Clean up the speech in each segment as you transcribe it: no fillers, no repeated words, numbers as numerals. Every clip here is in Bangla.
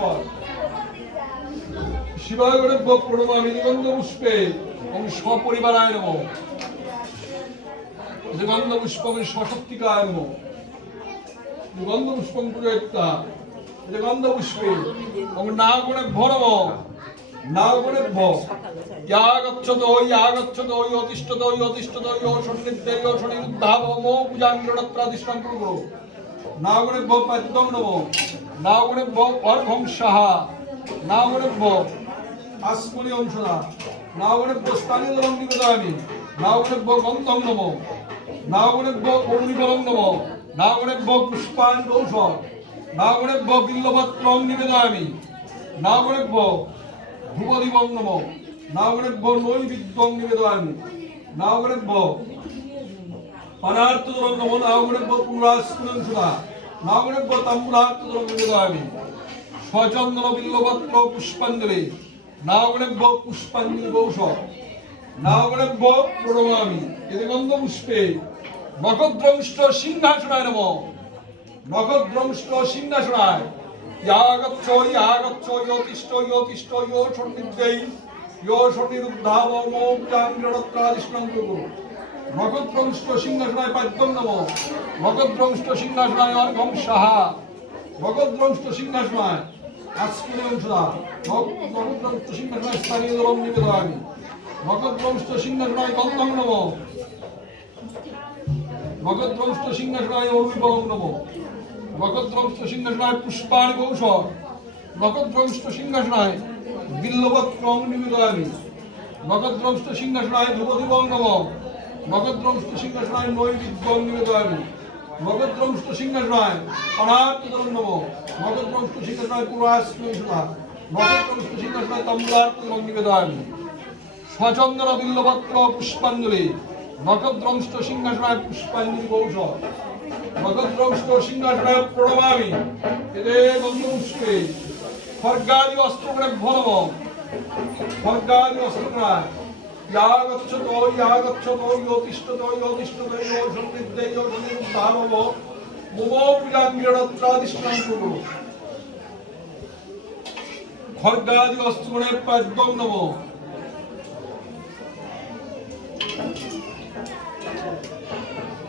কৌশল শিবায় গণেভ্যো প্রণমামি নিগন্ধ পুষ্পে এবং সপরিবারায় নমঃ নিগন্ধ পুষ্পং সশক্তিকায় নমঃ নিগন্ধ পুষ্পং পুরোহিতা নিগন্ধ পুষ্পে এবং নাগণেভ্যো নমঃ নাগণেভ্যো ইয়াগচ্ছতো অতিষ্ঠতো সন্নিধ্যেয় সনিরুদ্ধাবমো পূজাঙ্গিরণত্রাদিষ্টাং কুরু নাগণেভ্যো পদ্মং নমঃ নাগণেভ্যো অর্ঘং সাহা নাগণেভ্যো আসমনি অংশদা নাগণেভ্যো স্থানীয়দলং নিবেদয়ামি নাগণেভ্যো গন্ধং নমঃ নাগণেভ্যো অগ্নিবলং নমঃ নাগণেভ্যো পুষ্পাণি কৌশল নাগণেভ্যো বিল্লপত্রং নিবেদয়ামি নাগণেভ্যো ধ্রুবদীপং নমঃ নাগণেভ্যো নৈবেদ্যং নিবেদয়ামি নাগণেভ্যো পানার্থদলং নমঃ নাগণেভ্যো পুরাস্কুলংসুদা নাগণেভ্যো তাম্বূলার্থদলং নিবেদয়ামি স্বচন্দন বিল্লপত্র পুষ্পাঞ্জলি নাগণেভ্যো পুষ্পাঞ্জলি কৌশল নাগণেভ্যো প্রণমামি গন্ধ পুষ্পে নখদ্রংষ্ট সিংহাসনায় নমঃ নখদ্রংষ্ট সিংহাসনায় ইয়াগচ্ছ সন্নিধ্যেই সনিরুদ্ধাবমো পূজাঙ্গিরণত্রাদিষ্টাং কুরু নখদ্রংষ্ট সিংহাসনায় পাদ্যং নমঃ নখদ্রংষ্ট সিংহাসনায় অর্ঘং সাহা নখদ্রংষ্ট সিংহাসনায় আসমনি অংশদা নখদ্রংষ্ট সিংহাসনায় স্থানীয়দলং নিবেদয়ামি নখদ্রংষ্ট সিংহাসনায় গন্ধং নমঃ নখদ্রংষ্ট সিংহাসনায় অগ্নিবলং নমঃ নখদ্রংষ্ট সিংহাসনায় পুষ্পাণি কৌশল নখদ্রংষ্ট সিংহাসনায় বিল্লপত্রং নিবেদয়ামি নখদ্রংষ্ট সিংহাসনায় ধ্রুবদীপং নমঃ নখদ্রংষ্ট সিংহাসনায় নৈবেদ্যং নিবেদয়ামি নখদ্রংষ্ট সিংহাসনায় পানার্থদলং নমঃ নখদ্রংষ্ট সিংহাসনায় পুরাস্কুলংসুদা নখদ্রংষ্ট সিংহাসনায় তাম্বূলার্থদলং নিবেদয়ামি স্বচন্দন বিল্লপত্র পুষ্পাঞ্জলি নখদ্রংষ্ট সিংহাসনায় পুষ্পাঞ্জলি কৌশল নখদ্রংষ্ট সিংহাসনায় প্রণমামি এতে গন্ধপুষ্পে খর্গাদি অস্ত্রগণেভ্যো নমঃ খর্গাদি অস্ত্রগণায় ইয়াগচ্ছতো অতিষ্ঠতো সন্নিধ্যেয় সনিরুদ্ধাবমো মমো পূজাঙ্গিরণত্রাদিষ্টাং কুরু খর্গাদি অস্ত্রগণে পদ্মং নমঃ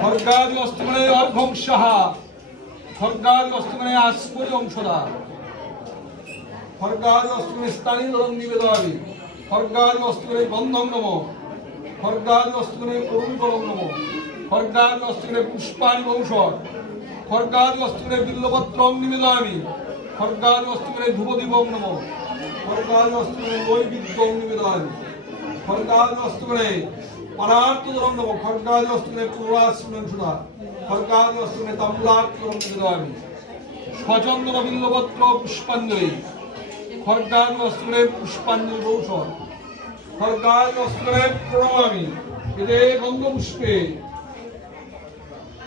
খর্গাদি অস্ত্রগণে অর্ঘং সাহা খর্গাদি অস্ত্রগণে আসমনি অংশদা খর্গাদি অস্ত্রগণে স্থানীয়দলং নিবেদয়ামি খর্গাদি অস্ত্রগণে গন্ধং নমঃ খর্গাদি অস্ত্রগণে অগ্নিবলং নমঃ খর্গাদি অস্ত্রগণে পুষ্পাণি কৌশল খর্গাদি অস্ত্রগণে বিল্লপত্রং নিবেদয়ামি খর্গাদি অস্ত্রগণে ধ্রুবদীপং নমঃ খর্গাদি অস্ত্রগণে নৈবেদ্যং নিবেদয়ামি খর্গাদি অস্ত্রগণে পানার্থদলং নমঃ খর্গাদি অস্ত্রগণে পুরাস্কুলংসুদা খর্গাদি অস্ত্রগণে তাম্বূলার্থদলং নিবেদয়ামি স্বচন্দন বিল্লপত্র পুষ্পাঞ্জলি খর্গাদি অস্ত্রগণে পুষ্পাঞ্জলি কৌশল খর্গাদি অস্ত্রগণে প্রণমামি এতে গন্ধ পুষ্পে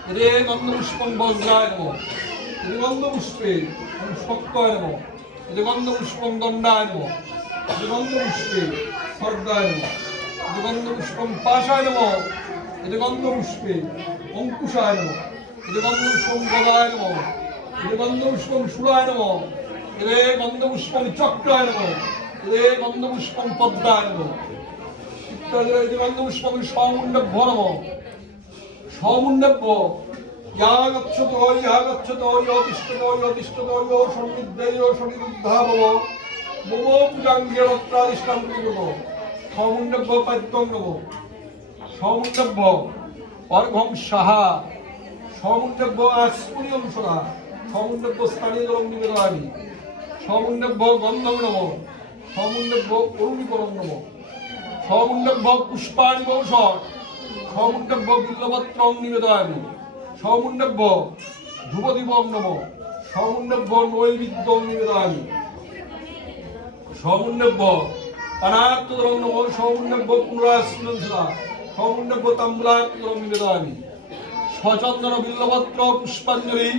এতে গন্ধ পুষ্পং বজ্রায় নমঃ এতে গন্ধ পুষ্পে শক্তায় নমঃ এতে গন্ধ পুষ্পং দণ্ডায় নমঃ এতে গন্ধ পুষ্পে খর্গায় নমঃ এতে গন্ধ পুষ্পং পাশায় নমঃ এতে গন্ধ পুষ্পে অঙ্কুশায় নমঃ এতে গন্ধ পুষ্পং গদায় নমঃ এতে গন্ধ পুষ্পং শূলায় নমঃ এতে গন্ধ পুষ্পং চক্রায় নমঃ এতে গন্ধ পুষ্পং পদ্মায় নমঃ ইত্যাদি এতে গন্ধ পুষ্পং সমুন্ডভ্যো নমঃ সমুন্ডভ্যো ইয়াগচ্ছতো অতিষ্ঠতো সন্নিধ্যেয় সনিরুদ্ধাবমো মমো পূজাঙ্গিরণত্রাদিষ্টাং কুরু সমুন্ডভ্যো পদ্মং নমঃ সমুন্ডভ্যো অর্ঘং সাহা সমুন্ডভ্যো আসমনি অংশদা সমুন্ডভ্যো স্থানীয়দলং নিবেদয়ামি সমুন্ডভ্যো গন্ধং নমঃ সমুন্ডভ্যো অগ্নিবলং নমঃ সমুন্ডভ্যো পুষ্পাণি কৌশল সমুন্ডভ্যো বিল্লপত্রং নিবেদয়ামি সমুন্ডভ্যো ধ্রুবদীপং নমঃ সমুন্ডভ্যো নৈবেদ্যং নিবেদয়ামি সমুন্ডভ্যো পানার্থদলং নমঃ সমুন্ডভ্যো পুরাস্কুলংসুদা সমুন্ডভ্যো তাম্বূলার্থদলং নিবেদয়ামি স্বচন্দন বিল্লপত্র পুষ্পাঞ্জলি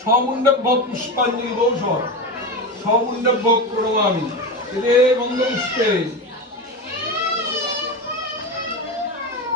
সমুন্ডভ্যো পুষ্পাঞ্জলি কৌশল সমুন্ডভ্যো প্রণমামি এতে গন্ধ পুষ্পে